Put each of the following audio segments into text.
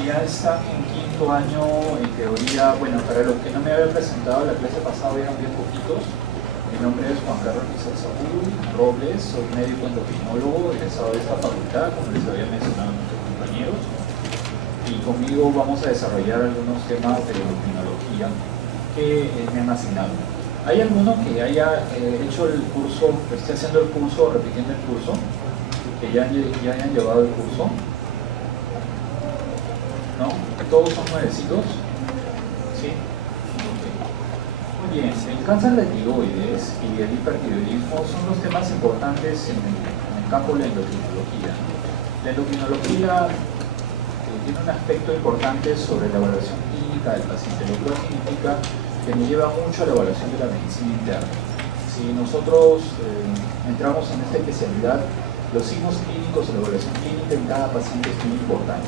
si ya están en quinto año, en teoría, bueno, para los que no me habían presentado la clase pasada eran bien poquitos. Mi nombre es Juan Carlos Lizalzaburu Robles, soy médico endocrinólogo, egresado de esta facultad, como les había mencionado a nuestros compañeros. Y conmigo vamos a desarrollar algunos temas de endocrinología que me han asignado. ¿Hay alguno que haya hecho el curso, que esté haciendo el curso, repitiendo el curso, que ya hayan llevado el curso? ¿No? ¿Todos son nuevecitos? ¿Sí? Okay. Muy bien, el cáncer de tiroides y el hipertiroidismo son los temas importantes en el campo de la endocrinología. La endocrinología tiene un aspecto importante sobre la evaluación clínica del paciente, lo cual significa que nos lleva mucho a la evaluación de la medicina interna. Si nosotros entramos en esta especialidad, los signos clínicos o la evaluación clínica en cada paciente es muy importante.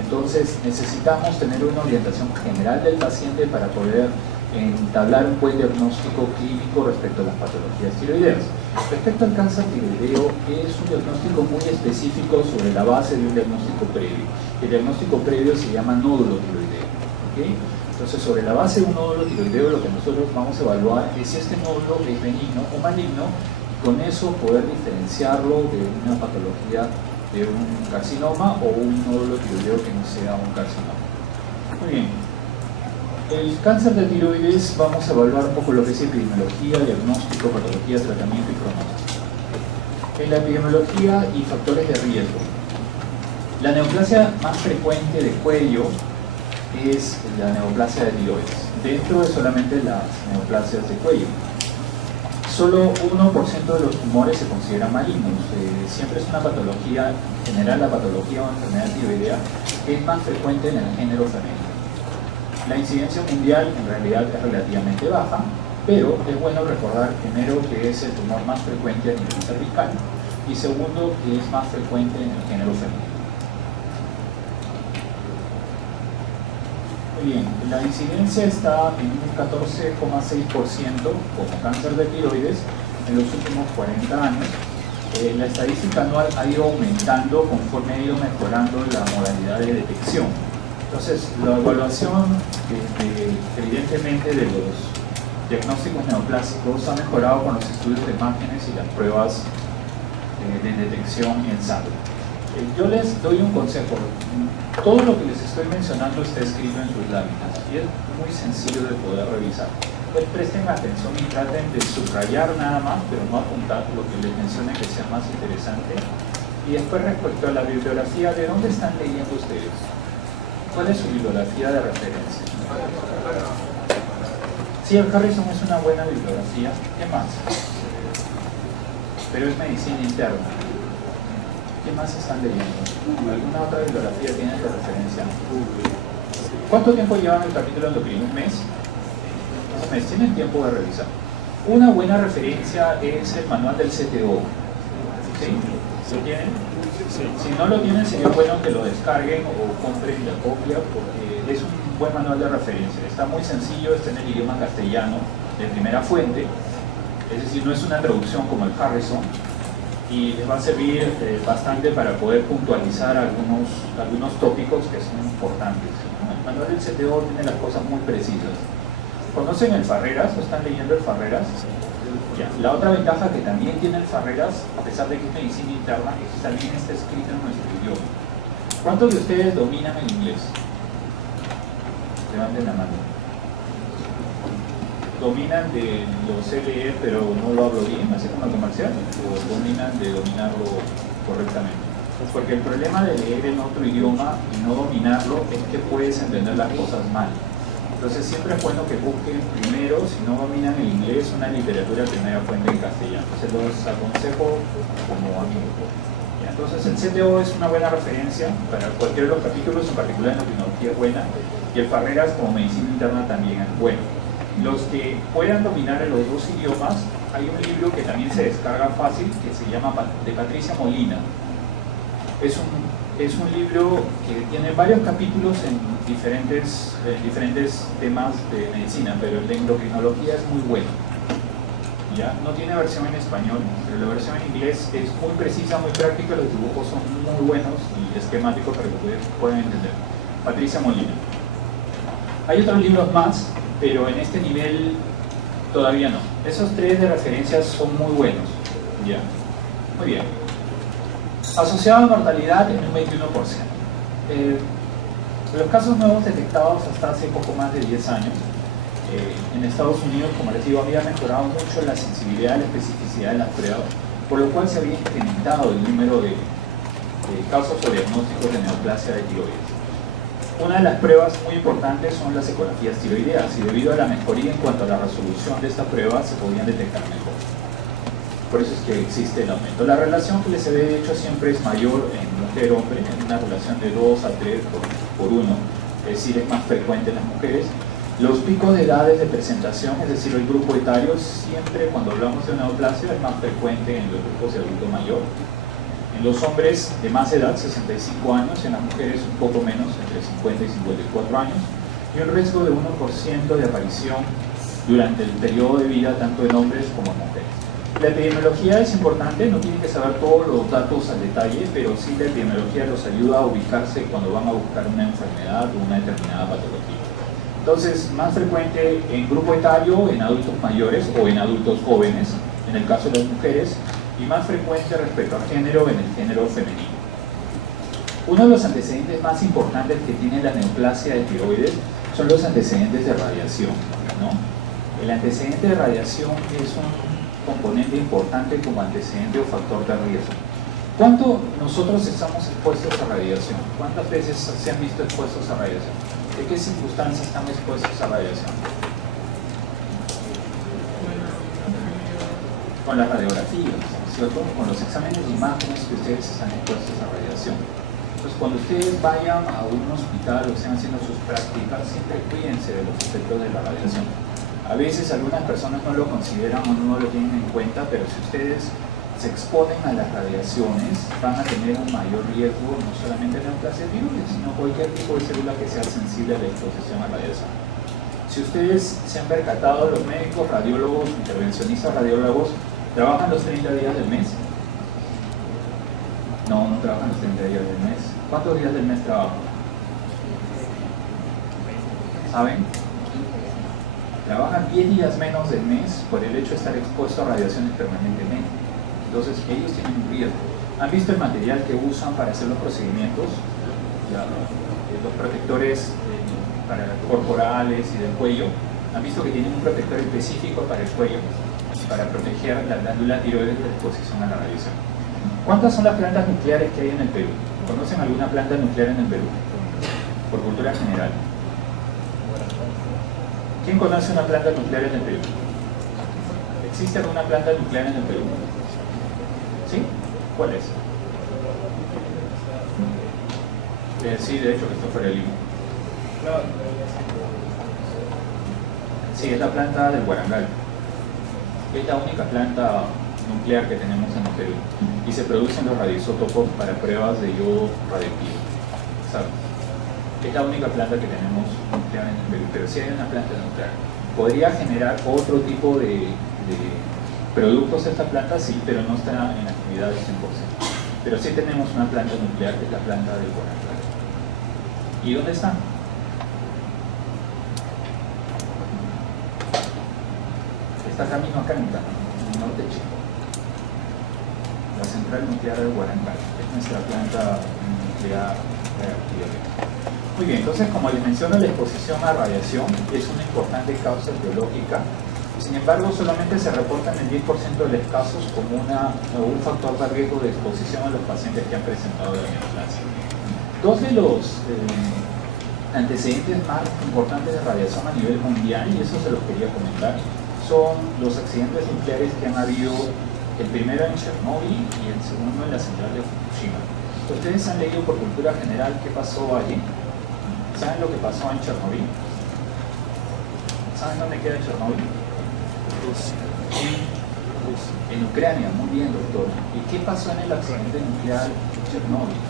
Entonces necesitamos tener una orientación general del paciente para poder entablar un buen diagnóstico clínico respecto a las patologías tiroideas. Respecto al cáncer tiroideo, es un diagnóstico muy específico sobre la base de un diagnóstico previo. El diagnóstico previo se llama nódulo tiroideo. ¿Okay? Entonces, sobre la base de un nódulo tiroideo, lo que nosotros vamos a evaluar es si este nódulo es benigno o maligno, y con eso poder diferenciarlo de una patología de un carcinoma o un nódulo tiroideo que no sea un carcinoma. Muy bien. El cáncer de tiroides vamos a evaluar un poco lo que es epidemiología, diagnóstico, patología, tratamiento y pronóstico. En la epidemiología y factores de riesgo. La neoplasia más frecuente de cuello es la neoplasia de tiroides, dentro de solamente las neoplasias de cuello. Solo 1% de los tumores se consideran malignos. Siempre es una patología, en general la patología o enfermedad tiroidea es más frecuente en el género femenino. La incidencia mundial en realidad es relativamente baja, pero es bueno recordar primero que es el tumor más frecuente a nivel cervical y segundo que es más frecuente en el género femenino. Muy bien, la incidencia está en un 14,6% como cáncer de tiroides en los últimos 40 años. La estadística anual ha ido aumentando conforme ha ido mejorando la modalidad de detección. Entonces, la evaluación evidentemente de los diagnósticos neoplásicos ha mejorado con los estudios de imágenes y las pruebas de detección en sangre. Yo les doy un consejo. Todo lo que les estoy mencionando está escrito en sus láminas y es muy sencillo de poder revisar. Pues presten atención y traten de subrayar nada más, pero no apuntar lo que les mencione que sea más interesante. Y después, respecto a la bibliografía, ¿de dónde están leyendo ustedes? ¿Cuál es su bibliografía de referencia? Sí, el Harrison es una buena bibliografía. ¿Qué más? Pero es medicina interna. ¿Qué más están leyendo? ¿Alguna otra bibliografía tienen de referencia? ¿Cuánto tiempo llevan el capítulo endocrino? ¿Un mes? Un mes. Tienen tiempo de revisar. Una buena referencia es el manual del CTO. ¿Sí? ¿Lo tienen? Sí. Si no lo tienen, sería bueno que lo descarguen o compren la copia porque es un buen manual de referencia. Está muy sencillo, está en el idioma castellano de primera fuente, es decir, no es una traducción como el Harrison, y les va a servir bastante para poder puntualizar algunos tópicos que son importantes, ¿no? El manual del CTO tiene las cosas muy precisas. ¿Conocen el Farreras? ¿O están leyendo el Farreras? Ya. La otra ventaja que también tiene el Farreras, a pesar de que es medicina interna, es que también está escrito en nuestro idioma. ¿Cuántos de ustedes dominan el inglés? Levanten la mano. ¿Dominan de los LE pero no lo hablo bien, así como el comercial? ¿O dominan de dominarlo correctamente? Porque el problema de leer en otro idioma y no dominarlo es que puedes entender las cosas mal. Entonces siempre es bueno que busquen primero, si no dominan el inglés, una literatura de primera fuente en castellano. Se los aconsejo como amigo. Entonces el CTO es una buena referencia para cualquiera de los capítulos, en particular en la tecnología es buena, y el Farreras como medicina interna también es bueno. Los que puedan dominar en los dos idiomas, hay un libro que también se descarga fácil que se llama de Patricia Molina. Es un libro que tiene varios capítulos en diferentes temas de medicina, pero el de endocrinología es muy bueno. ¿Ya? No tiene versión en español, pero la versión en inglés es muy precisa, muy práctica, los dibujos son muy buenos y esquemáticos para que ustedes puedan entender. Patricia Molina. Hay otros libros más, pero en este nivel todavía no. Esos 3 de referencias son muy buenos. ¿Ya? Muy bien. Asociado a mortalidad en un 21%. Los casos nuevos detectados hasta hace poco más de 10 años en Estados Unidos, como les digo, había mejorado mucho la sensibilidad y la especificidad de las pruebas, por lo cual se había incrementado el número de casos o diagnósticos de neoplasia de tiroides. Una de las pruebas muy importantes son las ecografías tiroideas, y debido a la mejoría en cuanto a la resolución de esta prueba se podían detectar mejor. Por eso es que existe el aumento. La relación que les he hecho siempre es mayor en mujer-hombre, en una relación de 2 a 3 por 1, es decir, es más frecuente en las mujeres. Los picos de edades de presentación, es decir, el grupo etario, siempre cuando hablamos de neoplasia es más frecuente en los grupos de adulto mayor. En los hombres de más edad, 65 años, en las mujeres un poco menos, entre 50 y 54 años, y un riesgo de 1% de aparición durante el periodo de vida tanto en hombres como en mujeres. La epidemiología es importante, no tienen que saber todos los datos al detalle, pero sí la epidemiología los ayuda a ubicarse cuando van a buscar una enfermedad o una determinada patología. Entonces, más frecuente en grupo etario, en adultos mayores o en adultos jóvenes, en el caso de las mujeres, y más frecuente respecto al género en el género femenino. Uno de los antecedentes más importantes que tiene la neoplasia de tiroides son los antecedentes de radiación, ¿no? El antecedente de radiación es un componente importante como antecedente o factor de riesgo. ¿Cuánto nosotros estamos expuestos a radiación? ¿Cuántas veces se han visto expuestos a radiación? ¿De qué circunstancias estamos expuestos a radiación? Con las radiografías, ¿cierto? Con los exámenes de imágenes que ustedes están expuestos a radiación. Entonces, cuando ustedes vayan a un hospital o estén haciendo sus prácticas, siempre cuídense de los efectos de la radiación. A veces algunas personas no lo consideran o no lo tienen en cuenta, pero si ustedes se exponen a las radiaciones, van a tener un mayor riesgo, no solamente de neoplasia de tiroides, sino cualquier tipo de célula que sea sensible a la exposición a radiación. Si ustedes se han percatado, los médicos, radiólogos, intervencionistas radiólogos, ¿trabajan los 30 días del mes? No, no trabajan los 30 días del mes. ¿Cuántos días del mes trabajan? ¿Saben? Trabajan 10 días menos del mes por el hecho de estar expuesto a radiaciones permanentemente. Entonces, ellos tienen un riesgo. ¿Han visto el material que usan para hacer los procedimientos? Los protectores corporales y del cuello. ¿Han visto que tienen un protector específico para el cuello? Para proteger la glándula tiroides de la exposición a la radiación. ¿Cuántas son las plantas nucleares que hay en el Perú? ¿Conocen alguna planta nuclear en el Perú? Por cultura general. ¿Quién conoce una planta nuclear en el Perú? ¿Existe alguna planta nuclear en el Perú? ¿Sí? ¿Cuál es? Sí, de hecho, Cristóbal Lima. Sí, es la planta del Guarangal. Es la única planta nuclear que tenemos en el Perú. Y se producen los radioisótopos para pruebas de yodo radioactivo. ¿Sabes? Es la única planta que tenemos nuclear en el Perú, pero sí hay una planta nuclear. ¿Podría generar otro tipo de productos esta planta? Sí, pero no está en actividad al 100%. Pero sí tenemos una planta nuclear, que es la planta del Guarangal. ¿Y dónde está? Está acá mismo, acá en el norte de Chile. La central nuclear del Guarangal es nuestra planta nuclear reactiva. Muy bien, entonces, como les menciono, la exposición a radiación es una importante causa biológica. Sin embargo, solamente se reporta en el 10% de los casos como un factor de riesgo de exposición a los pacientes que han presentado la neoplasia. Dos de los antecedentes más importantes de radiación a nivel mundial, y eso se los quería comentar, son los accidentes nucleares que han habido, el primero en Chernobyl y el segundo en la central de Fukushima. Ustedes han leído por cultura general qué pasó allí. ¿Saben lo que pasó en Chernobyl? ¿Saben dónde queda Chernobyl? En Ucrania. Muy bien, doctor. ¿Y qué pasó en el accidente nuclear de Chernobyl?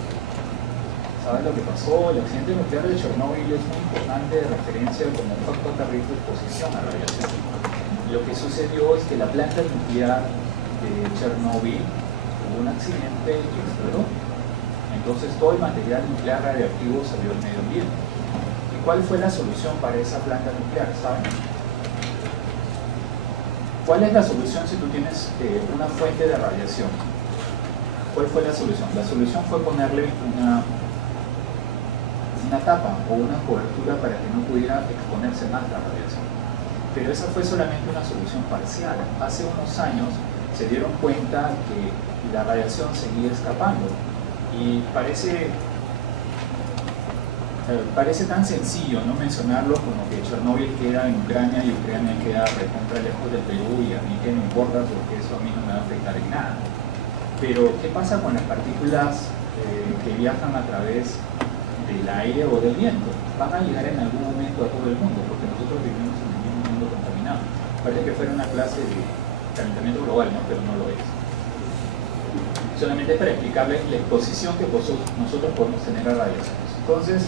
¿Saben lo que pasó? El accidente nuclear de Chernobyl es muy importante de referencia como un factor de riesgo de exposición a radiación. Lo que sucedió es que la planta nuclear de Chernobyl tuvo un accidente y explotó. Entonces todo el material nuclear radioactivo salió al medio ambiente. ¿cuál fue la solución para esa planta nuclear? ¿Saben? ¿Cuál es la solución si tú tienes una fuente de radiación? ¿Cuál fue la solución? La solución fue ponerle una tapa o una cobertura para que no pudiera exponerse más la radiación. Pero esa fue solamente una solución parcial. Hace unos años se dieron cuenta que la radiación seguía escapando y parece tan sencillo no mencionarlo como que Chernobyl queda en Ucrania y Ucrania queda recontra lejos del Perú y a mí que me importa porque eso a mí no me va a afectar en nada. Pero ¿qué pasa con las partículas que viajan a través del aire o del viento? Van a llegar en algún momento a todo el mundo porque nosotros vivimos en el mismo mundo contaminado. Parece que fuera una clase de calentamiento global, ¿no? Pero no lo es. Solamente para explicarles la exposición que nosotros podemos tener a radiaciones. Entonces,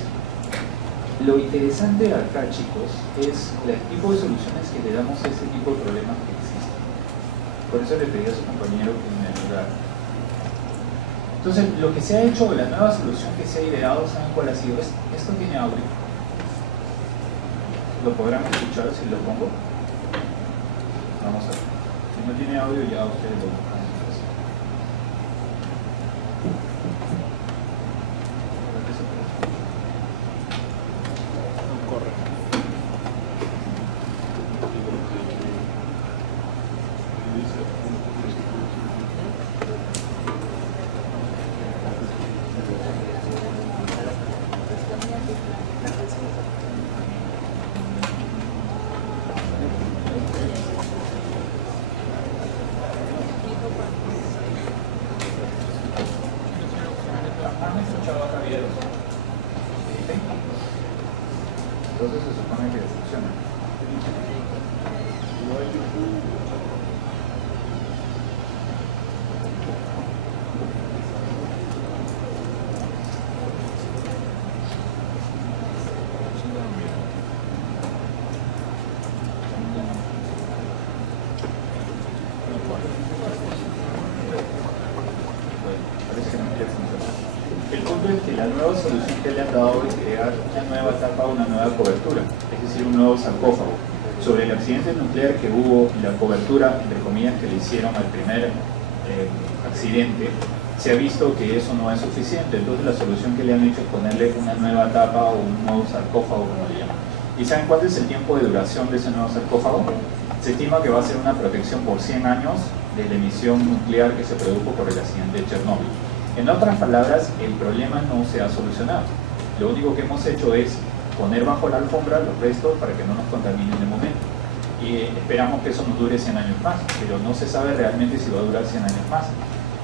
lo interesante acá, chicos, es el tipo de soluciones que le damos a este tipo de problemas que existen. Por eso le pedí a su compañero que me ayudara. Entonces, lo que se ha hecho, la nueva solución que se ha ideado, ¿saben cuál ha sido? Esto tiene audio. ¿Lo podrán escuchar si lo pongo? Vamos a ver. Si no tiene audio, ya ustedes lo buscan. Entonces se supone que funciona. El punto es que la nueva solución que le han dado es crear una nueva tapa, una nueva cobertura, es decir, un nuevo sarcófago. Sobre el accidente nuclear que hubo y la cobertura, entre comillas, que le hicieron al primer accidente, se ha visto que eso no es suficiente. Entonces la solución que le han hecho es ponerle una nueva tapa o un nuevo sarcófago, como le llaman. ¿Y saben cuál es el tiempo de duración de ese nuevo sarcófago? Se estima que va a ser una protección por 100 años de la emisión nuclear que se produjo por el accidente de Chernobyl. En otras palabras, el problema no se ha solucionado. Lo único que hemos hecho es poner bajo la alfombra los restos para que no nos contaminen de momento. Y esperamos que eso nos dure 100 años más, pero no se sabe realmente si va a durar 100 años más.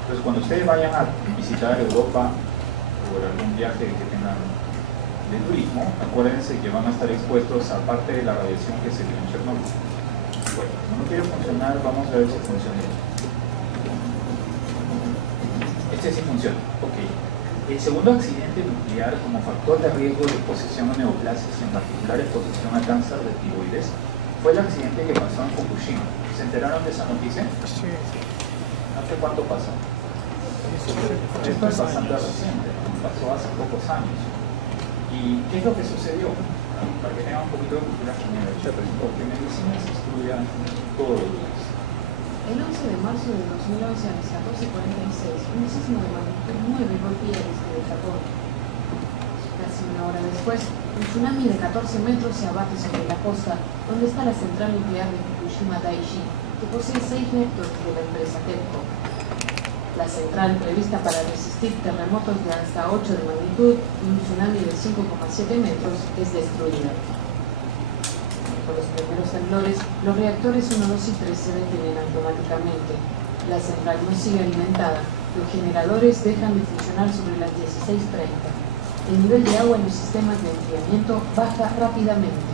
Entonces, cuando ustedes vayan a visitar Europa por algún viaje que tengan de turismo, acuérdense que van a estar expuestos a parte de la radiación que se dio en Chernobyl. Bueno, no quiere funcionar, vamos a ver si funciona. Este sí funciona. Ok. El segundo accidente nuclear como factor de riesgo de exposición a neoplasias y en particular exposición a cáncer de tiroides fue el accidente que pasó en Fukushima. ¿Se enteraron de esa noticia? Sí. ¿Hace cuánto pasó? Esto es bastante reciente, pasó hace pocos años. ¿Y qué es lo que sucedió? Para que tengan un poquito de cultura general, porque medicina se estudia todos los días. El 11 de marzo de 2011 a las 14:46, un sismo de magnitud 9 golpea desde el Japón. Casi una hora después, un tsunami de 14 metros se abate sobre la costa, donde está la central nuclear de Fukushima Daiichi, que posee 6 reactores de la empresa TEPCO. La central, prevista para resistir terremotos de hasta 8 de magnitud y un tsunami de 5,7 metros, es destruida. Con los primeros temblores, los reactores 1, 2 y 3 se detienen automáticamente. La central no sigue alimentada. Los generadores dejan de funcionar sobre las 16:30. El nivel de agua en los sistemas de enfriamiento baja rápidamente.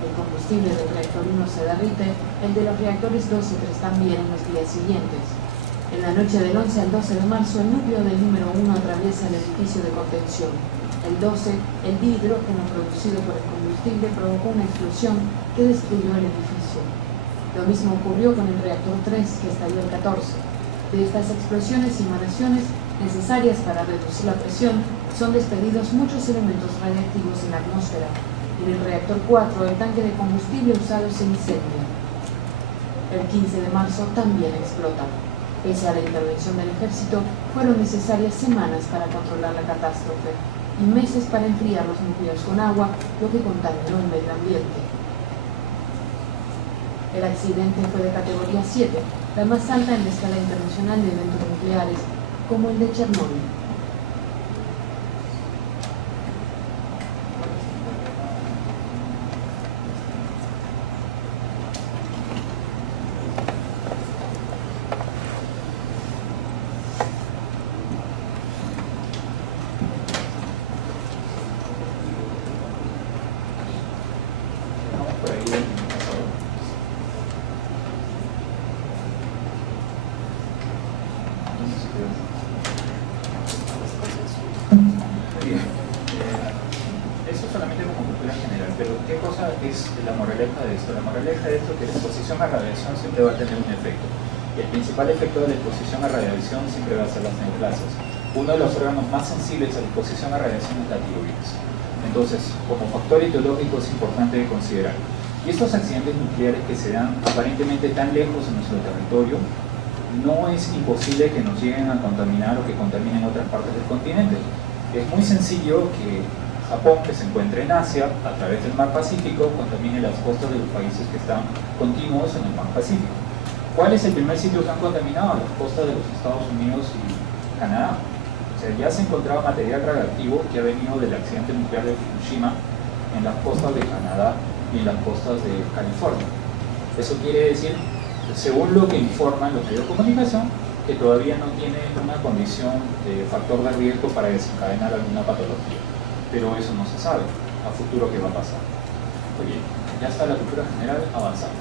El combustible del reactor 1 se derrite, el de los reactores 2 y 3 también en los días siguientes. En la noche del 11 al 12 de marzo, el núcleo del número 1 atraviesa el edificio de contención. El 12, el dihidrógeno producido por el combustible provocó una explosión que destruyó el edificio. Lo mismo ocurrió con el reactor 3, que estalló el 14. De estas explosiones y emanaciones necesarias para reducir la presión, son despedidos muchos elementos radiactivos en la atmósfera. En el reactor 4, el tanque de combustible usado se incendia. El 15 de marzo también explota. Pese a la intervención del ejército, fueron necesarias semanas para controlar la catástrofe y meses para enfriar los núcleos con agua, lo que contaminó el medio ambiente. El accidente fue de categoría 7, la más alta en la escala internacional de eventos nucleares, como el de Chernóbil. La moraleja de esto es que la exposición a radiación siempre va a tener un efecto. Y el principal efecto de la exposición a radiación siempre va a ser las neoplasias. Uno de los órganos más sensibles a la exposición a radiación es la tiroides. Entonces, como factor etiológico es importante considerar. Y estos accidentes nucleares que se dan aparentemente tan lejos en nuestro territorio, no es imposible que nos lleguen a contaminar o que contaminen otras partes del continente. Es muy sencillo que Japón, que se encuentra en Asia, a través del mar Pacífico, contamine las costas de los países que están continuos en el mar Pacífico. ¿Cuál es el primer sitio que han contaminado? Las costas de los Estados Unidos y Canadá. O sea, ya se encontraba material radioactivo que ha venido del accidente nuclear de Fukushima en las costas de Canadá y en las costas de California. Eso quiere decir, según lo que informan los medios de comunicación, que todavía no tiene una condición de factor de riesgo para desencadenar alguna patología. Pero eso no se sabe a futuro qué va a pasar. Oye, ya está la cultura general, avanzamos.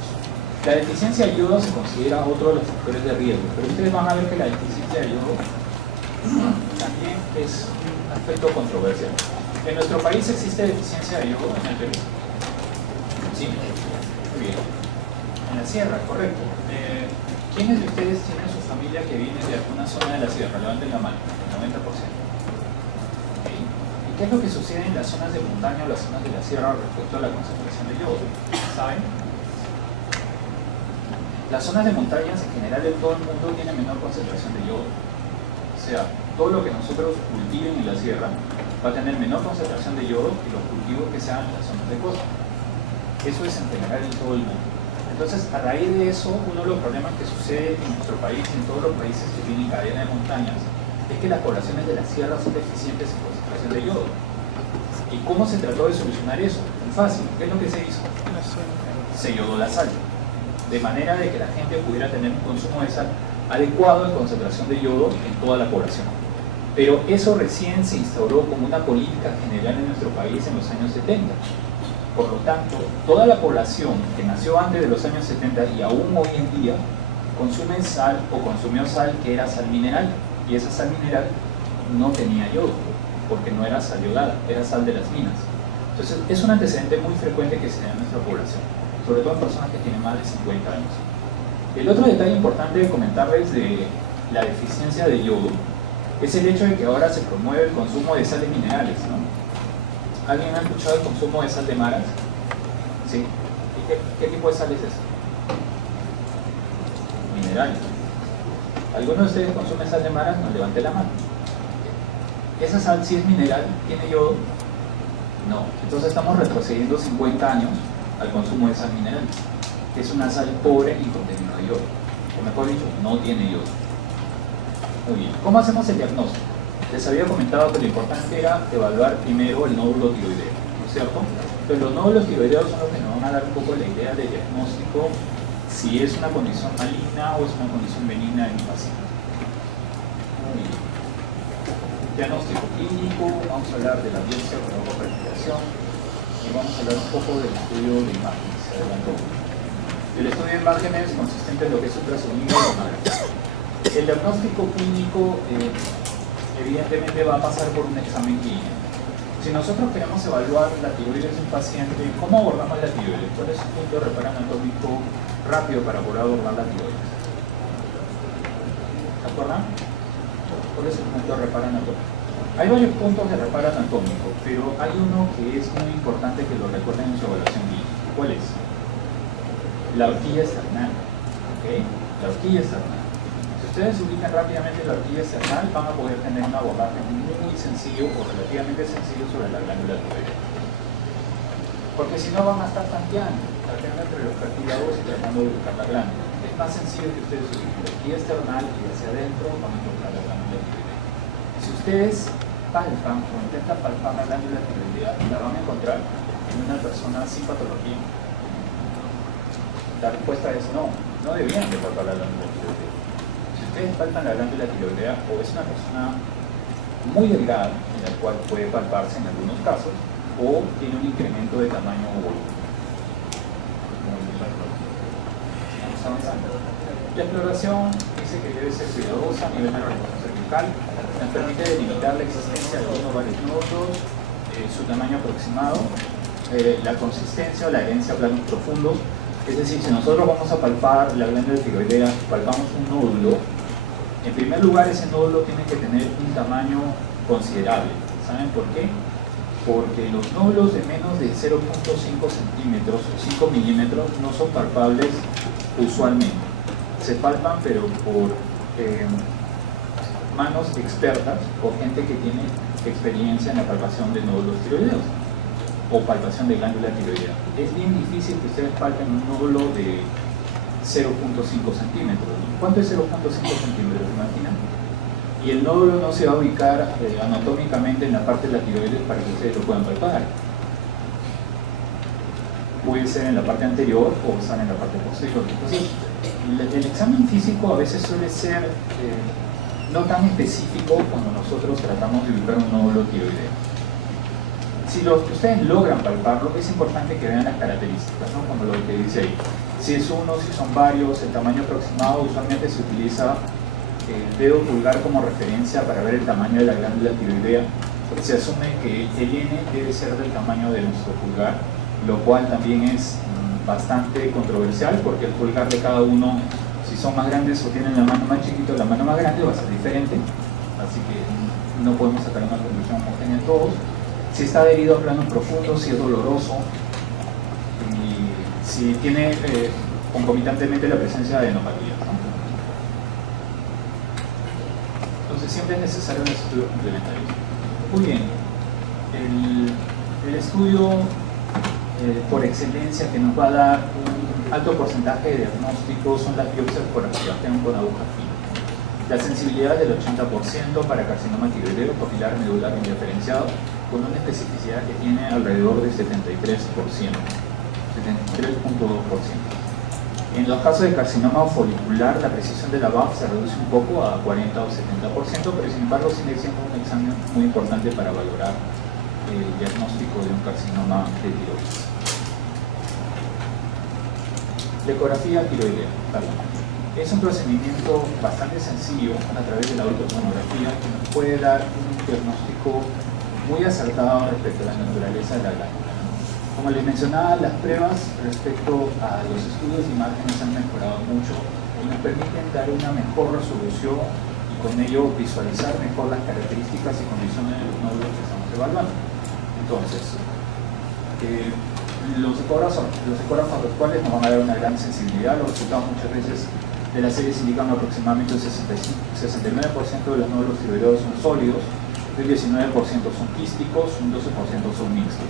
La deficiencia de yodo se considera otro de los factores de riesgo, pero ustedes van a ver que la deficiencia de yodo también es un aspecto controversial. ¿En nuestro país existe deficiencia de yodo en el Perú? Sí, muy bien. En la sierra, correcto. ¿Quiénes de ustedes tienen su familia que viene de alguna zona de la sierra? Levanten la mano, el 90%. ¿Qué es lo que sucede en las zonas de montaña o las zonas de la sierra respecto a la concentración de yodo? ¿Saben? Las zonas de montañas en general en todo el mundo tienen menor concentración de yodo. O sea, todo lo que nosotros cultiven en la sierra va a tener menor concentración de yodo que los cultivos que sean en las zonas de costa. Eso es en general en todo el mundo. Entonces, a raíz de eso, uno de los problemas que sucede en nuestro país y en todos los países que tienen cadena de montañas es que las poblaciones de la sierra son deficientes en concentración de yodo. ¿Y cómo se trató de solucionar eso? Muy fácil. ¿Qué es lo que se hizo? Se yodó la sal, de manera de que la gente pudiera tener un consumo de sal adecuado en concentración de yodo en toda la población. Pero eso recién se instauró como una política general en nuestro país en los años 70. Por lo tanto, toda la población que nació antes de los años 70 y aún hoy en día consume sal o consumió sal que era sal mineral. Y esa sal mineral no tenía yodo, porque no era sal yodada, era sal de las minas. Entonces, es un antecedente muy frecuente que se da en nuestra población, sobre todo en personas que tienen más de 50 años. El otro detalle importante de comentarles de la deficiencia de yodo es el hecho de que ahora se promueve el consumo de sales minerales, ¿no? ¿Alguien ha escuchado el consumo de sal de maras? ¿Sí? ¿Qué tipo de sal es esa? Mineral. ¿Alguno de ustedes consume sal de maras? No, levante la mano. ¿Esa sal si es mineral tiene yodo? No. Entonces estamos retrocediendo 50 años al consumo de sal mineral, que es una sal pobre en contenido de yodo. O mejor dicho, no tiene yodo. Muy bien. ¿Cómo hacemos el diagnóstico? Les había comentado que lo importante era evaluar primero el nódulo tiroideo, ¿no es cierto? Pero los nódulos tiroideos son los que nos van a dar un poco la idea del diagnóstico, si es una condición maligna o es una condición benigna en un paciente. Muy bien. Diagnóstico clínico, vamos a hablar de la biopsia con ojo respiración y vamos a hablar un poco del estudio de imágenes. Adelante. El estudio de imágenes consistente en lo que es ultrasonido y imágenes. El diagnóstico clínico evidentemente va a pasar por un examen clínico. Si nosotros queremos evaluar la tiroides de un paciente, ¿cómo abordamos la tiroides? ¿Cuál es el punto de reparo anatómico rápido para poder abordar la tiroides? ¿Se acuerdan? ¿Cuál es el punto de reparo anatómico? Hay varios puntos de reparo anatómico, pero hay uno que es muy importante que lo recuerden en su evaluación clínica. ¿Cuál es? La horquilla esternal. ¿Okay? La horquilla esternal. Si ustedes ubican rápidamente la horquilla esternal, van a poder tener un abordaje muy sencillo o relativamente sencillo sobre la glándula tiroidea. Porque si no van a estar tanteando entre los cartílagos y tratando de buscar la glándula. Es más sencillo que ustedes ubiquen la horquilla esternal y hacia adentro van a encontrar la glándula tiroidea. Si ustedes palpan o intentan palpar la glándula tiroidea, la van a encontrar en una persona sin patología. La respuesta es no, no deberían de palpar la glándula tiroidea. Si ustedes palpan la glándula tiroidea, o es una persona muy delgada, en la cual puede palparse en algunos casos, o tiene un incremento de tamaño o volumen. Estamos avanzando. La exploración dice que debe ser cuidadosa a nivel de la región cervical, nos permite delimitar la existencia de uno o varios nódulos, su tamaño aproximado, la consistencia o la adherencia a planos profundos. Es decir, si nosotros vamos a palpar la glándula tiroidea, palpamos un nódulo, en primer lugar ese nódulo tiene que tener un tamaño considerable. ¿Saben por qué? Porque los nódulos de menos de 0.5 centímetros o 5 milímetros no son palpables usualmente. Se palpan pero por manos expertas o gente que tiene experiencia en la palpación de nódulos tiroideos o palpación de glándula tiroidea. Es bien difícil que ustedes palpen un nódulo de 0.5 centímetros. ¿Cuánto es 0.5 centímetros? ¿Imaginan? Y el nódulo no se va a ubicar anatómicamente en la parte de la tiroides para que ustedes lo puedan palpar. Puede ser en la parte anterior o estar en la parte posterior. Entonces, el examen físico a veces suele ser no tan específico cuando nosotros tratamos de ubicar un nódulo tiroideo. Si ustedes logran palparlo, es importante que vean las características, ¿no? Como lo que dice ahí. Si es uno, si son varios, el tamaño aproximado, usualmente se utiliza el dedo pulgar como referencia para ver el tamaño de la glándula tiroidea. Se asume que el N debe ser del tamaño de nuestro pulgar, lo cual también es bastante controversial porque el pulgar de cada uno, si son más grandes o tienen la mano más chiquita o la mano más grande, va a ser diferente, así que no podemos sacar una conclusión homogénea en todos. Si está adherido a planos profundos, si es doloroso, y si tiene concomitantemente la presencia de enopatía, ¿no? Entonces siempre es necesario un estudio complementario. Muy bien, el estudio por excelencia que nos va a dar un alto porcentaje de diagnósticos son las biopsias por aplicación con aguja fina. La sensibilidad del 80% para carcinoma tiroideo papilar medular indiferenciado, con una especificidad que tiene alrededor de 73%, 73.2%. En los casos de carcinoma folicular, la precisión de la BAF se reduce un poco a 40 o 70%, pero sin embargo sigue siendo un examen muy importante para valorar el diagnóstico de un carcinoma de tiroides. La ecografía tiroidea. Es un procedimiento bastante sencillo a través de la ultrasonografía que nos puede dar un diagnóstico muy acertado respecto a la naturaleza de la glándula. Como les mencionaba, las pruebas respecto a los estudios de imágenes han mejorado mucho y nos permiten dar una mejor resolución y con ello visualizar mejor las características y condiciones de los nódulos que estamos evaluando. Entonces, los ecógrafos actuales nos van a dar una gran sensibilidad. Los resultados muchas veces de las series indican aproximadamente el 69% de los nódulos tiroideos son sólidos, el 19% son quísticos, un 12% son mixtos.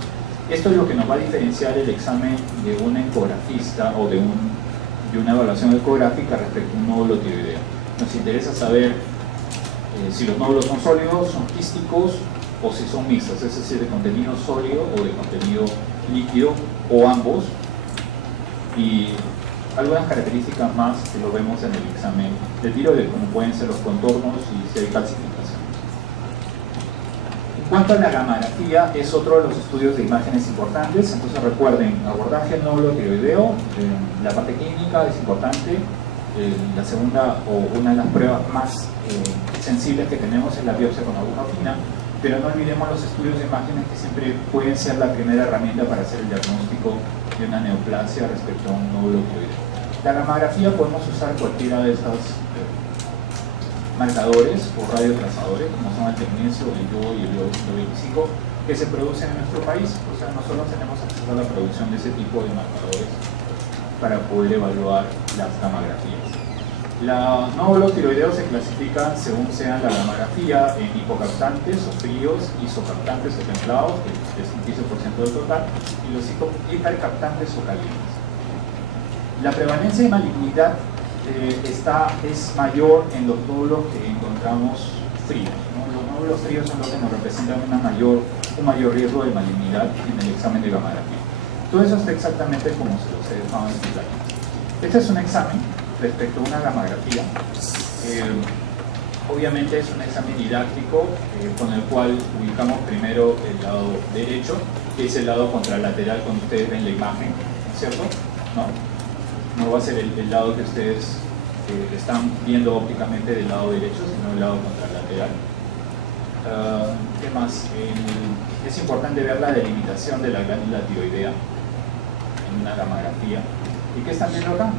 Esto es lo que nos va a diferenciar el examen de un ecografista o de una evaluación ecográfica respecto a un nódulo tiroideo. Nos interesa saber si los nódulos son sólidos, son quísticos o si son mixtos, es decir, de contenido sólido o de contenido líquido o ambos, y algunas características más que lo vemos en el examen de tiroides, como pueden ser los contornos y si hay calcificación. En cuanto a la gamografía, es otro de los estudios de imágenes importantes. Entonces recuerden, abordaje del nódulo tiroideo, la parte clínica es importante. La segunda o una de las pruebas más sensibles que tenemos es la biopsia con aguja fina, pero no olvidemos los estudios de imágenes que siempre pueden ser la primera herramienta para hacer el diagnóstico de una neoplasia respecto a un nódulo tiroideo. La gamografía podemos usar cualquiera de esas marcadores o radiotrazadores, como son el tecnesio, el yodo y el yodo 125, que se producen en nuestro país. O sea, nosotros tenemos acceso a la producción de ese tipo de marcadores para poder evaluar las gamografías. Los nódulos tiroideos se clasifican según sean la gamografía en hipocaptantes o fríos, isocaptantes o templados, que es un 15% del total, y los hipercaptantes o calientes. La prevalencia de malignidad es mayor en los nódulos que encontramos fríos, ¿no? Los nódulos fríos son los que nos representan un mayor riesgo de malignidad en el examen de gamografía. Todo eso está exactamente como se los he dejado explicar. Este es un examen respecto a una gamografía. Obviamente es un examen didáctico con el cual ubicamos primero el lado derecho, que es el lado contralateral cuando ustedes ven la imagen, ¿cierto? No va a ser el lado que ustedes están viendo ópticamente del lado derecho, sino el lado contralateral. ¿Qué más? Es importante ver la delimitación de la glándula tiroidea en una gamografía. ¿Y qué están viendo acá?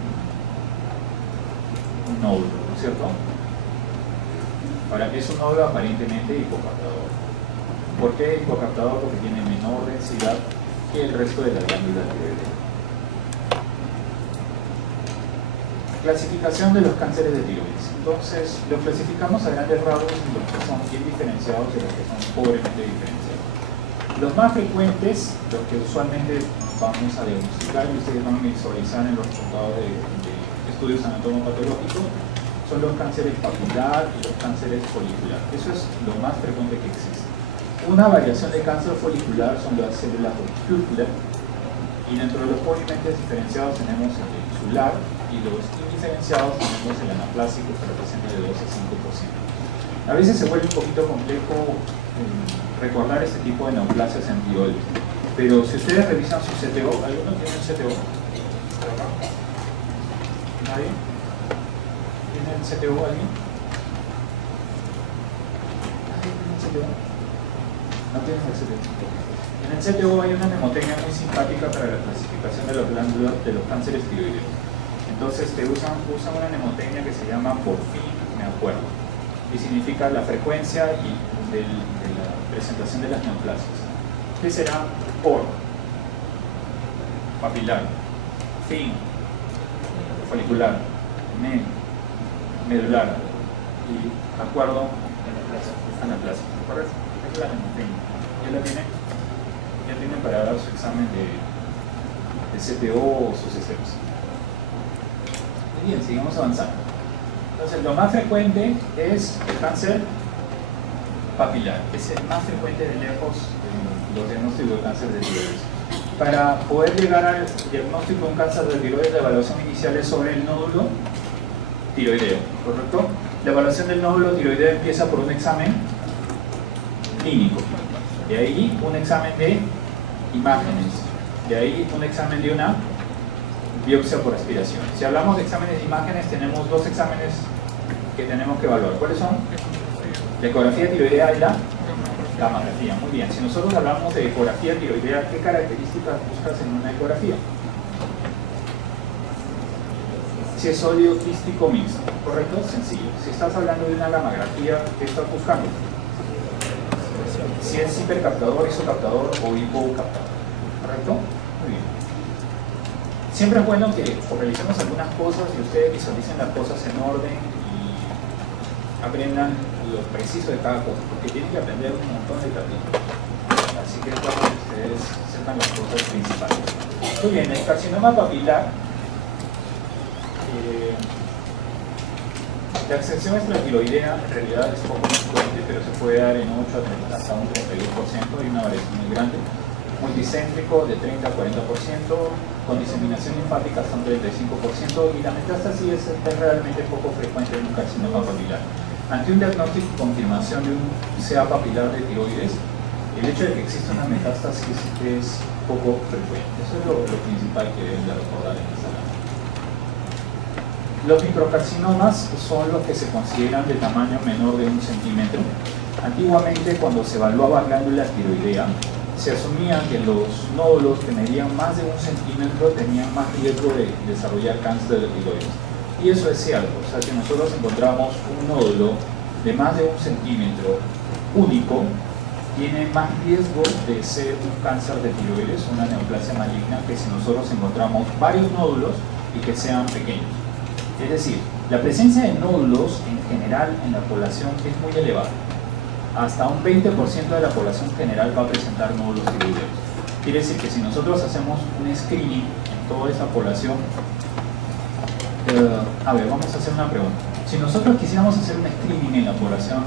Un nódulo, ¿no es cierto? Ahora, es un nódulo aparentemente hipocaptador. ¿Por qué hipocaptador? Porque tiene menor densidad que el resto de la glándula tiroidea. Clasificación de los cánceres de tiroides. Entonces, los clasificamos a grandes rasgos en los que son bien diferenciados y los que son pobremente diferenciados. Los más frecuentes, los que usualmente vamos a diagnosticar y ustedes van a visualizar en los resultados de estudios anatomopatológicos, son los cánceres papilar y los cánceres folicular. Eso es lo más frecuente que existe. Una variación de cáncer folicular son las células Hodgkin, y dentro de los pobremente diferenciados tenemos el insular, y los indiferenciados tenemos el anaplásico, que representa de 2 a 5%. A veces se vuelve un poquito complejo recordar este tipo de neoplasias en tiroides, pero si ustedes revisan su CTO, ¿alguno tiene un CTO? ¿Nadie? ¿Tiene el CTO alguien? ¿Nadie tiene el CTO? No tienen el CTO. En el CTO hay una mnemotecnia muy simpática para la clasificación de las glándulas de los cánceres tiroideos. Entonces usan una mnemotecnia que se llama por fin me acuerdo, y significa la frecuencia de la presentación de las neoplasias. ¿Qué será por? Papilar, fin, folicular, medular y acuerdo, anaplásico. ¿Correcto? Esa es la mnemotecnia. Ya tienen para dar su examen de CTO o sus steps. Bien, sigamos avanzando. Entonces, lo más frecuente es el cáncer papilar. Es el más frecuente de lejos en los diagnósticos de cáncer de tiroides. Para poder llegar al diagnóstico de un cáncer de tiroides, la evaluación inicial es sobre el nódulo tiroideo, ¿correcto? La evaluación del nódulo tiroideo empieza por un examen clínico. De ahí un examen de imágenes. De ahí un examen de una biopsia por aspiración. Si hablamos de exámenes de imágenes, tenemos dos exámenes que tenemos que evaluar. ¿Cuáles son? La ecografía tiroidea y la gamografía. Muy bien. Si nosotros hablamos de ecografía tiroidea, ¿qué características buscas en una ecografía? Si es sólido, quístico, mixto. ¿Correcto? Sencillo. Si estás hablando de una gamografía, ¿qué estás buscando? Si es hipercaptador, isocaptador o hipocaptador. ¿Correcto? Muy bien. Siempre es bueno que realicemos algunas cosas y ustedes visualicen las cosas en orden y aprendan lo preciso de cada cosa, porque tienen que aprender un montón de capítulos. Así que es bueno que ustedes sepan las cosas principales. Muy bien, el carcinoma papilar, la extensión extratiroidea en realidad es poco frecuente, pero se puede dar en 8 hasta un 32%, hay una variación muy grande. Multicéntrico de 30 a 40%, con diseminación linfática hasta un 35%, y la metástasis es realmente poco frecuente en un carcinoma papilar. Ante un diagnóstico y confirmación de un CA papilar de tiroides, el hecho de que exista una metástasis es poco frecuente. Eso es lo principal que deben de recordar en esta lámina. Los microcarcinomas son los que se consideran de tamaño menor de 1 centímetro. Antiguamente, cuando se evaluaba glándula tiroidea, se asumía que los nódulos que medían más de 1 centímetro tenían más riesgo de desarrollar cáncer de tiroides. Y eso es cierto, o sea que nosotros encontramos un nódulo de más de 1 centímetro único, tiene más riesgo de ser un cáncer de tiroides, una neoplasia maligna, que si nosotros encontramos varios nódulos y que sean pequeños. Es decir, la presencia de nódulos en general en la población es muy elevada. Hasta un 20% de la población general va a presentar nódulos tiroideos. Quiere decir que si nosotros hacemos un screening en toda esa población, a ver, vamos a hacer una pregunta. Si nosotros quisiéramos hacer un screening en la población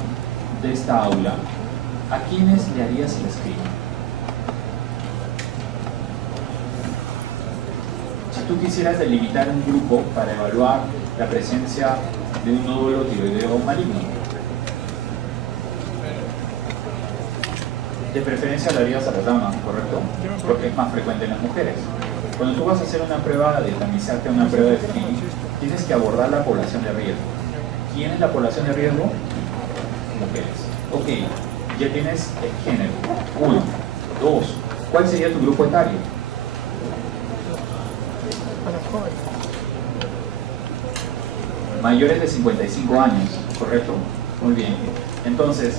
de esta aula, ¿a quiénes le harías el screening? Si tú quisieras delimitar un grupo para evaluar la presencia de un nódulo tiroideo maligno, de preferencia lo harías a la dama, ¿correcto? Porque es más frecuente en las mujeres. Cuando tú vas a hacer una prueba de tamizarte, una prueba de screening, tienes que abordar la población de riesgo. ¿Quién es la población de riesgo? Mujeres. Ok, ya tienes el género. 1. 2. ¿Cuál sería tu grupo etario? Mayores de 55 años, ¿correcto? Muy bien. Entonces,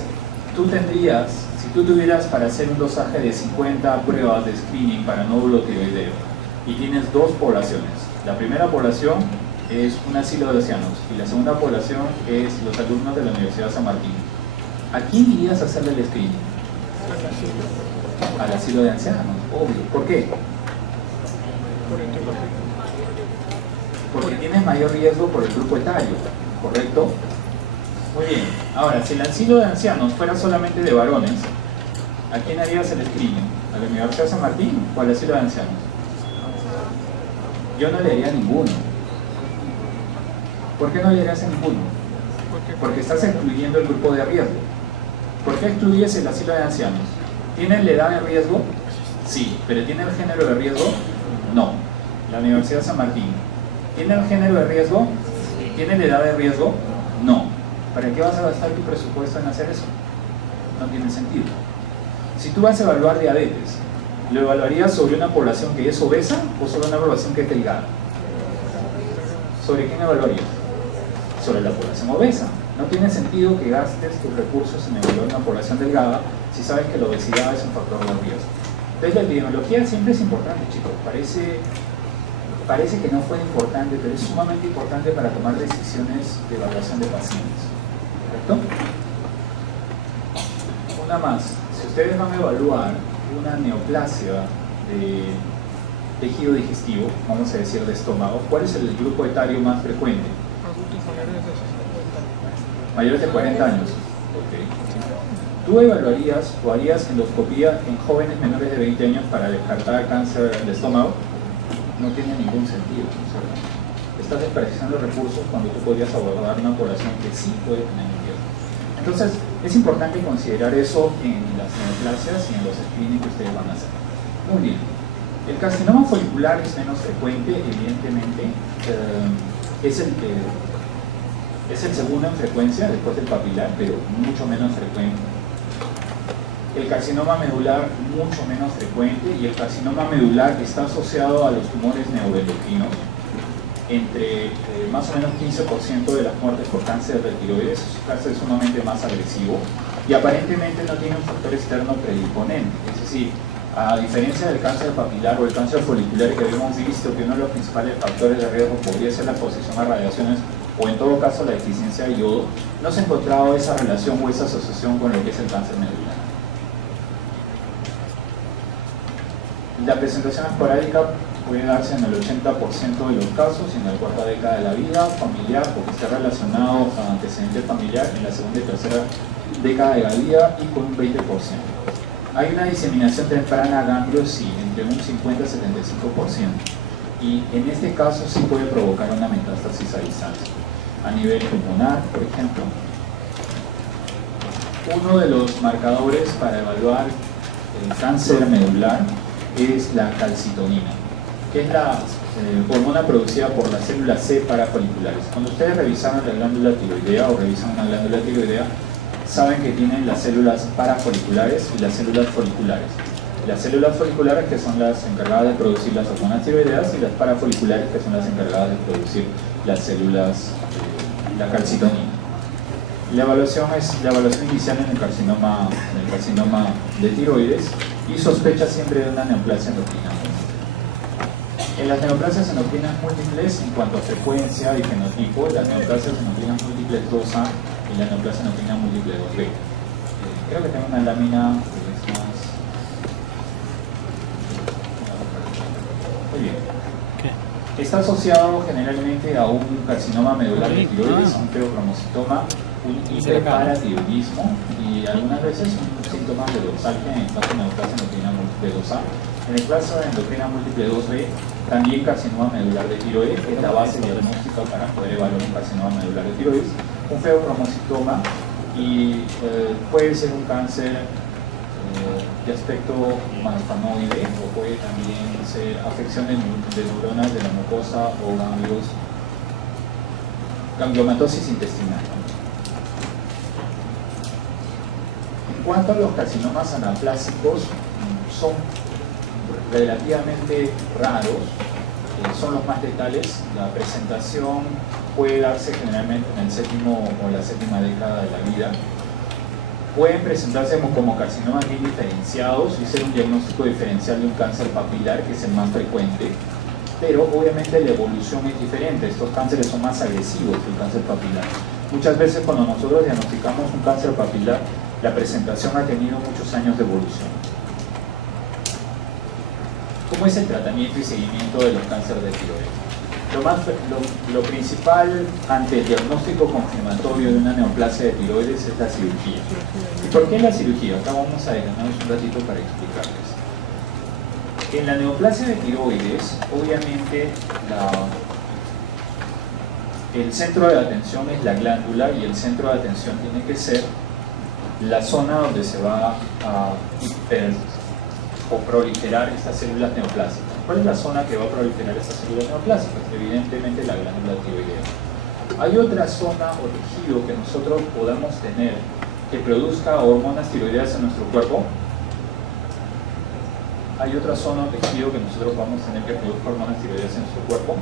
tú tendrías, si tú tuvieras para hacer un dosaje de 50 pruebas de screening para nódulo tiroideo y tienes 2 poblaciones, la primera población es un asilo de ancianos y la segunda población es los alumnos de la Universidad San Martín, ¿a quién irías a hacerle el screening? Al asilo de ancianos, obvio. ¿Por qué? Porque tienes mayor riesgo por el grupo etario, ¿correcto? Muy bien. Ahora, si el asilo de ancianos fuera solamente de varones, ¿a quién harías el screening? ¿A la Universidad San Martín o al asilo de ancianos? Yo no le haría a ninguno. ¿Por qué no le harías a ninguno? Porque estás excluyendo el grupo de riesgo. ¿Por qué excluyes el asilo de ancianos? ¿Tienen la edad de riesgo? Sí. ¿Pero tiene el género de riesgo? No. La Universidad San Martín, ¿tiene el género de riesgo? ¿Tiene la edad de riesgo? No. ¿Para qué vas a gastar tu presupuesto en hacer eso? No tiene sentido. Si tú vas a evaluar diabetes, ¿lo evaluarías sobre una población que es obesa o sobre una población que es delgada? ¿Sobre quién evaluarías? Sobre la población obesa. No tiene sentido que gastes tus recursos en evaluar una población delgada si sabes que la obesidad es un factor de riesgo. Entonces la epidemiología siempre es importante, chicos. Parece que no fue importante, pero es sumamente importante para tomar decisiones de evaluación de pacientes. ¿Correcto? Una más. Si ustedes van a evaluar una neoplasia de tejido digestivo, vamos a decir de estómago, ¿cuál es el grupo etario más frecuente? Mayores de 40 años. Okay. ¿Tú evaluarías o harías endoscopía en jóvenes menores de 20 años para descartar cáncer de estómago? No tiene ningún sentido, ¿cierto? Estás desperdiciando recursos cuando tú podrías abordar una población que sí puede tener riesgo. Entonces, es importante considerar eso en las neoplasias y en los screenings que ustedes van a hacer. Muy bien. El carcinoma folicular es menos frecuente, evidentemente. Es el segundo en frecuencia después del papilar, pero mucho menos frecuente. El carcinoma medular mucho menos frecuente, y el carcinoma medular está asociado a los tumores neuroendocrinos. Entre más o menos 15% de las muertes por cáncer de tiroides, es un cáncer sumamente más agresivo y aparentemente no tiene un factor externo predisponente. Es decir, a diferencia del cáncer papilar o el cáncer folicular que habíamos visto que uno de los principales factores de riesgo podría ser la exposición a radiaciones o en todo caso la deficiencia de yodo, no se ha encontrado esa relación o esa asociación con lo que es el cáncer medular. La presentación esporádica puede darse en el 80% de los casos y en la cuarta década de la vida, familiar, porque está relacionado a antecedente familiar en la segunda y tercera década de la vida y con un 20%. Hay una diseminación temprana a ganglios, sí, entre un 50 y 75%. Y en este caso sí puede provocar una metástasis a distancia. A nivel pulmonar, por ejemplo. Uno de los marcadores para evaluar el cáncer medular es la calcitonina, que es la hormona producida por las células C parafoliculares. Cuando ustedes revisaron la glándula tiroidea o revisan una glándula tiroidea, saben que tienen las células parafoliculares y las células foliculares. las células foliculares, que son las encargadas de producir las hormonas tiroideas, y las parafoliculares, que son las encargadas de producir las células, la calcitonina. La evaluación es la evaluación inicial en el carcinoma de tiroides, y sospecha siempre de una neoplasia endocrina múltiple. En las neoplasias endocrinas múltiples, en cuanto a frecuencia y fenotipo, las neoplasias endocrinas múltiples 2A y la neoplasia endocrina múltiple 2B. Creo que tengo una lámina que es más... Muy bien. Está asociado generalmente a un carcinoma medular de tiroides, a un feocromocitoma, un hiperparatiroidismo y algunas veces un síntoma de dorsalgia en el caso de neoplasia endocrina múltiple 2A. En el caso de endocrina múltiple 2B, también carcinoma medular de tiroides, que es la base diagnóstica para poder evaluar un carcinoma medular de tiroides, un feocromocitoma, y puede ser un cáncer de aspecto marfanoide, o puede también ser afección de neuronas de la mucosa o gangliomatosis intestinal. En cuanto a los carcinomas anaplásicos, son relativamente raros, son los más letales. La presentación puede darse generalmente en el séptimo o la séptima década de la vida. Pueden presentarse como carcinomas bien diferenciados y ser un diagnóstico diferencial de un cáncer papilar, que es el más frecuente, pero obviamente la evolución es diferente. Estos cánceres son más agresivos que el cáncer papilar. Muchas veces cuando nosotros diagnosticamos un cáncer papilar, la presentación ha tenido muchos años de evolución. ¿Cómo es el tratamiento y seguimiento de los cánceres de tiroides? Lo principal ante el diagnóstico confirmatorio de una neoplasia de tiroides es la cirugía. ¿Y por qué la cirugía? Acá vamos a detenernos un ratito para explicarles. En la neoplasia de tiroides, obviamente, el centro de atención es la glándula, y el centro de atención tiene que ser la zona donde se va a proliferar estas células neoplásicas. ¿Cuál es la zona que va a proliferar estas células neoplásicas? Evidentemente la glándula tiroidea. ¿Hay otra zona o tejido que nosotros podamos tener que produzca hormonas tiroideas en nuestro cuerpo? ¿Hay otra zona o tejido que nosotros podamos tener que produzca hormonas tiroideas en nuestro cuerpo?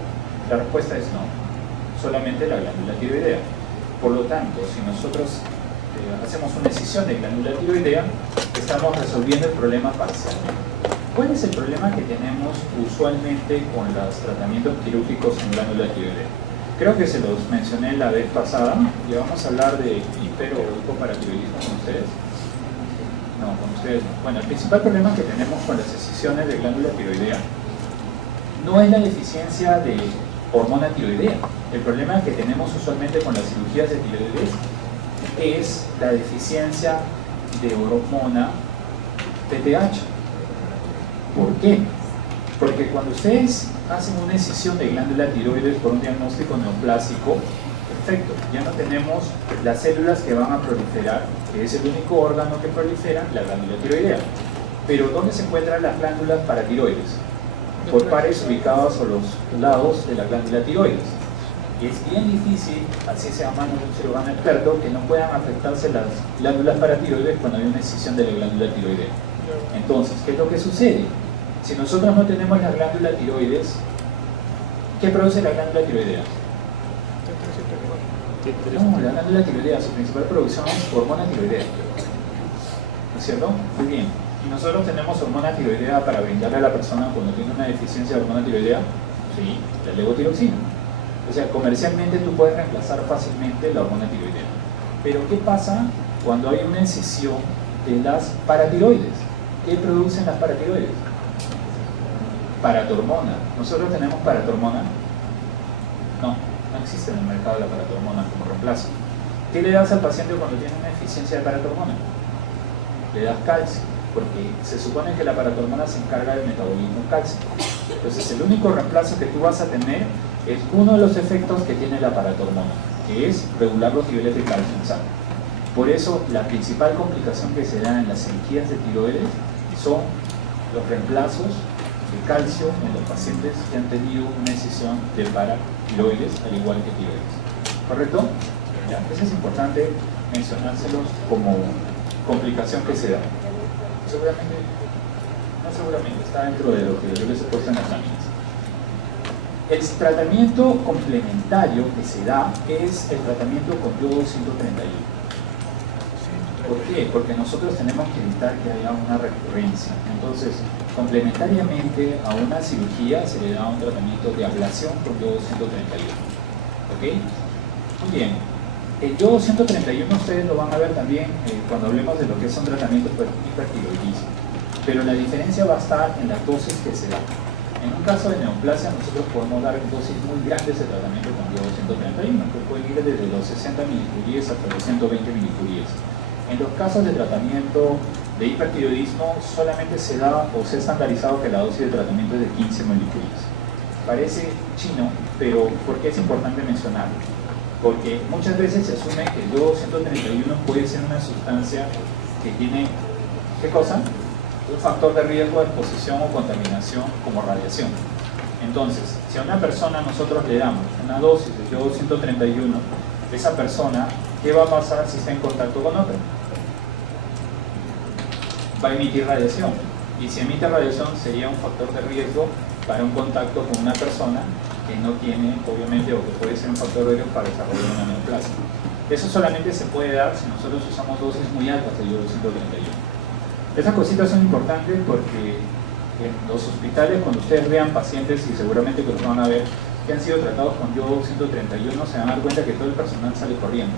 La respuesta es no, solamente la glándula tiroidea. Por lo tanto, si nosotros hacemos una excisión de glándula tiroidea, estamos resolviendo el problema parcialmente. ¿Cuál es el problema que tenemos usualmente con los tratamientos quirúrgicos en glándula tiroidea? Creo que se los mencioné la vez pasada, y vamos a hablar de hiper o hipoparatiroidismo con ustedes. No, con ustedes no. Bueno, el principal problema que tenemos con las excisiones de glándula tiroidea no es la deficiencia de hormona tiroidea. El problema que tenemos usualmente con las cirugías de tiroides es la deficiencia de hormona PTH. ¿Por qué? Porque cuando ustedes hacen una excisión de glándula tiroides por un diagnóstico neoplásico, perfecto, ya no tenemos las células que van a proliferar, que es el único órgano que prolifera, la glándula tiroidea. Pero ¿dónde se encuentran las glándulas paratiroides? Por pares ubicados a los lados de la glándula tiroides. Y es bien difícil, así sea mano de un cirujano experto, que no puedan afectarse las glándulas paratiroides cuando hay una excisión de la glándula tiroidea. Entonces, ¿qué es lo que sucede? Si nosotros no tenemos la glándula tiroides, ¿qué produce la glándula tiroidea? No, la glándula tiroidea, su principal producción es hormona tiroidea. ¿No es cierto? Muy bien. ¿Y nosotros tenemos hormona tiroidea para brindarle a la persona cuando tiene una deficiencia de hormona tiroidea? Sí, la levotiroxina. O sea, comercialmente tú puedes reemplazar fácilmente la hormona tiroidea. Pero ¿qué pasa cuando hay una excisión de las paratiroides? ¿Qué producen las paratiroides? Paratormona. ¿Nosotros tenemos paratormona? No, no existe en el mercado la paratormona como reemplazo. ¿Qué le das al paciente cuando tiene una deficiencia de paratormona? Le das calcio, porque se supone que la paratormona se encarga del metabolismo cálcico. Entonces el único reemplazo que tú vas a tener es uno de los efectos que tiene la paratormona, que es regular los niveles de calcio en sangre. Por eso la principal complicación que se da en las cirugías de tiroides son los reemplazos de calcio en los pacientes que han tenido una excisión de paratiroides, al igual que tiroides. ¿Correcto? Ya, eso es importante mencionárselos como complicación que se da. Seguramente No seguramente, está dentro de lo que yo les he puesto en las láminas. El tratamiento complementario que se da es el tratamiento con yodo 131. ¿Por qué? Porque nosotros tenemos que evitar que haya una recurrencia. Entonces, complementariamente a una cirugía se le da un tratamiento de ablación con yodo 131. ¿Ok? Muy bien. El yodo 131 ustedes lo van a ver también cuando hablemos de lo que son tratamientos por hipertiroidismo. Pero la diferencia va a estar en las dosis que se dan. En un caso de neoplasia nosotros podemos dar dosis muy grandes de tratamiento con yodo 131, que pueden ir desde los 60 milicuries hasta los 120 milicuries. En los casos de tratamiento de hipertiroidismo solamente se da o se ha estandarizado que la dosis de tratamiento es de 15 milicuries. Parece chino, pero ¿por qué es importante mencionarlo? Porque muchas veces se asume que el yodo 131 puede ser una sustancia que tiene, ¿qué cosa? Un factor de riesgo de exposición o contaminación como radiación. Entonces, si a una persona nosotros le damos una dosis de yodo 131, esa persona, ¿qué va a pasar si está en contacto con otra? Va a emitir radiación. Y si emite radiación sería un factor de riesgo para un contacto con una persona que no tiene, obviamente, o que puede ser un factor de riesgo para desarrollar una neoplasia. Eso solamente se puede dar si nosotros usamos dosis muy altas de yodo 131. Estas cositas son importantes porque en los hospitales, cuando ustedes vean pacientes, y seguramente que los van a ver, que han sido tratados con yodo 131, se van a dar cuenta que todo el personal sale corriendo,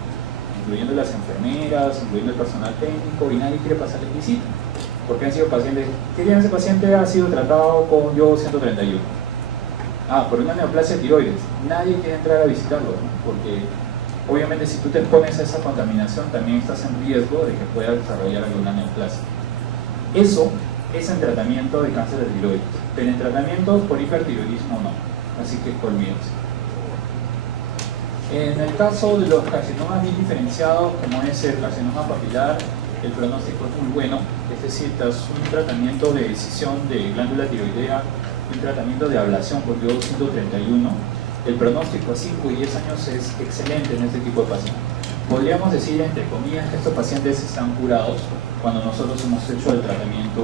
incluyendo las enfermeras, incluyendo el personal técnico, y nadie quiere pasarle visita, porque han sido pacientes, ¿qué día ese paciente ha sido tratado con yodo 131? Ah, por una neoplasia tiroides. Nadie quiere entrar a visitarlo, ¿no? Porque obviamente si tú te expones a esa contaminación también estás en riesgo de que puedas desarrollar alguna neoplasia. Eso es en tratamiento de cáncer de tiroides, pero en tratamientos por hipertiroidismo no, así que olvídense. En el caso de los carcinomas bien diferenciados, como es el carcinoma papilar, el pronóstico es muy bueno, es decir, tras un tratamiento de excisión de glándula tiroidea, un tratamiento de ablación por yodo 131, el pronóstico a 5 y 10 años es excelente en este tipo de pacientes. Podríamos decir, entre comillas, que estos pacientes están curados cuando nosotros hemos hecho el tratamiento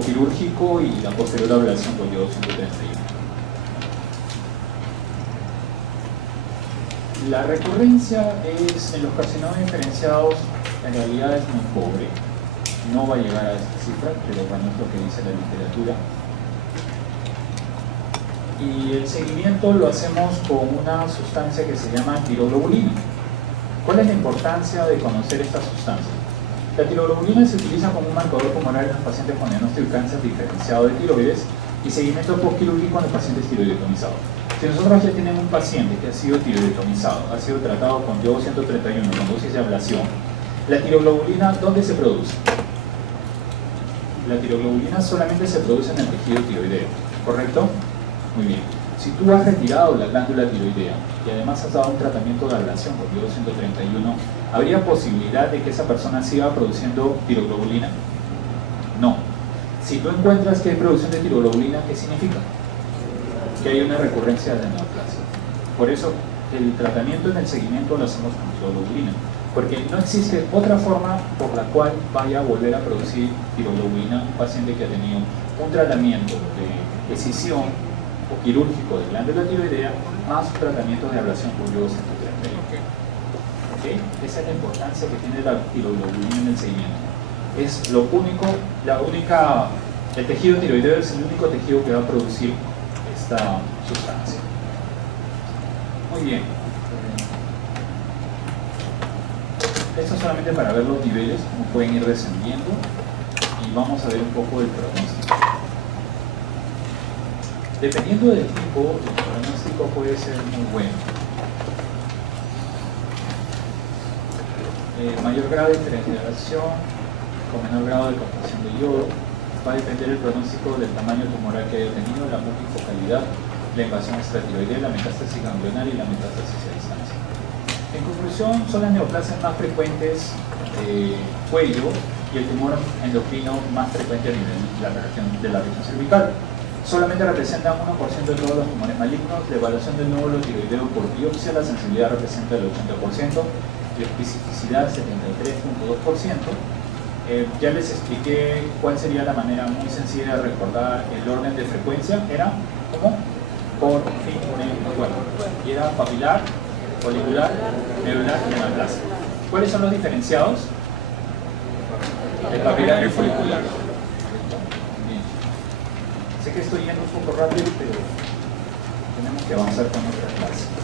quirúrgico y la posterior ablación por yodo 131. La recurrencia es, en los carcinomas diferenciados, en realidad es muy pobre. No va a llegar a esta cifra, pero bueno, es lo que dice la literatura. Y el seguimiento lo hacemos con una sustancia que se llama tiroglobulina. ¿Cuál es la importancia de conocer esta sustancia? La tiroglobulina se utiliza como un marcador tumoral en los pacientes con diagnóstico de cáncer diferenciado de tiroides y seguimiento postquirúrgico en los pacientes tiroidectomizados. Si nosotros ya tenemos un paciente que ha sido tiroidectomizado, ha sido tratado con yodo 131 con dosis de ablación, la tiroglobulina, ¿dónde se produce? La tiroglobulina solamente se produce en el tejido tiroideo, ¿correcto? Muy bien. Si tú has retirado la glándula tiroidea y además has dado un tratamiento de ablación por yodo 131, ¿habría posibilidad de que esa persona siga produciendo tiroglobulina? No. Si tú encuentras que hay producción de tiroglobulina, ¿qué significa? Que hay una recurrencia de neoplasia. Por eso el tratamiento en el seguimiento lo hacemos con tiroglobulina, porque no existe otra forma por la cual vaya a volver a producir tiroglobulina un paciente que ha tenido un tratamiento de excisión o quirúrgico de glándula tiroidea más tratamiento de ablación por yodo 131. ¿Okay? Esa es la importancia que tiene la tiroglobulina en el seguimiento. Es lo único, el tejido tiroideo es el único tejido que va a producir esta sustancia. Muy bien. Esto es solamente para ver los niveles, cómo pueden ir descendiendo, y vamos a ver un poco del pronóstico. Dependiendo del tipo, el pronóstico puede ser muy bueno. Mayor grado de intergeneración, con menor grado de captación de yodo, va a depender el pronóstico del tamaño tumoral que haya tenido, la multifocalidad, la invasión extratiroidea, la metástasis ganglionar y la metástasis a distancia. En conclusión, son las neoplasias más frecuentes de cuello y el tumor endocrino más frecuente a nivel de la región cervical. Solamente representan 1% de todos los tumores malignos. La evaluación del nódulo tiroideo por biopsia, la sensibilidad representa el 80%, la especificidad 73.2%. Ya les expliqué cuál sería la manera muy sencilla de recordar el orden de frecuencia. Era como por fin bueno, y era papilar, folicular, medular y anaplásico. ¿Cuáles son los diferenciados? El papilar y el folicular. Bien. Sé que estoy yendo un poco rápido, pero tenemos que avanzar con otra clase.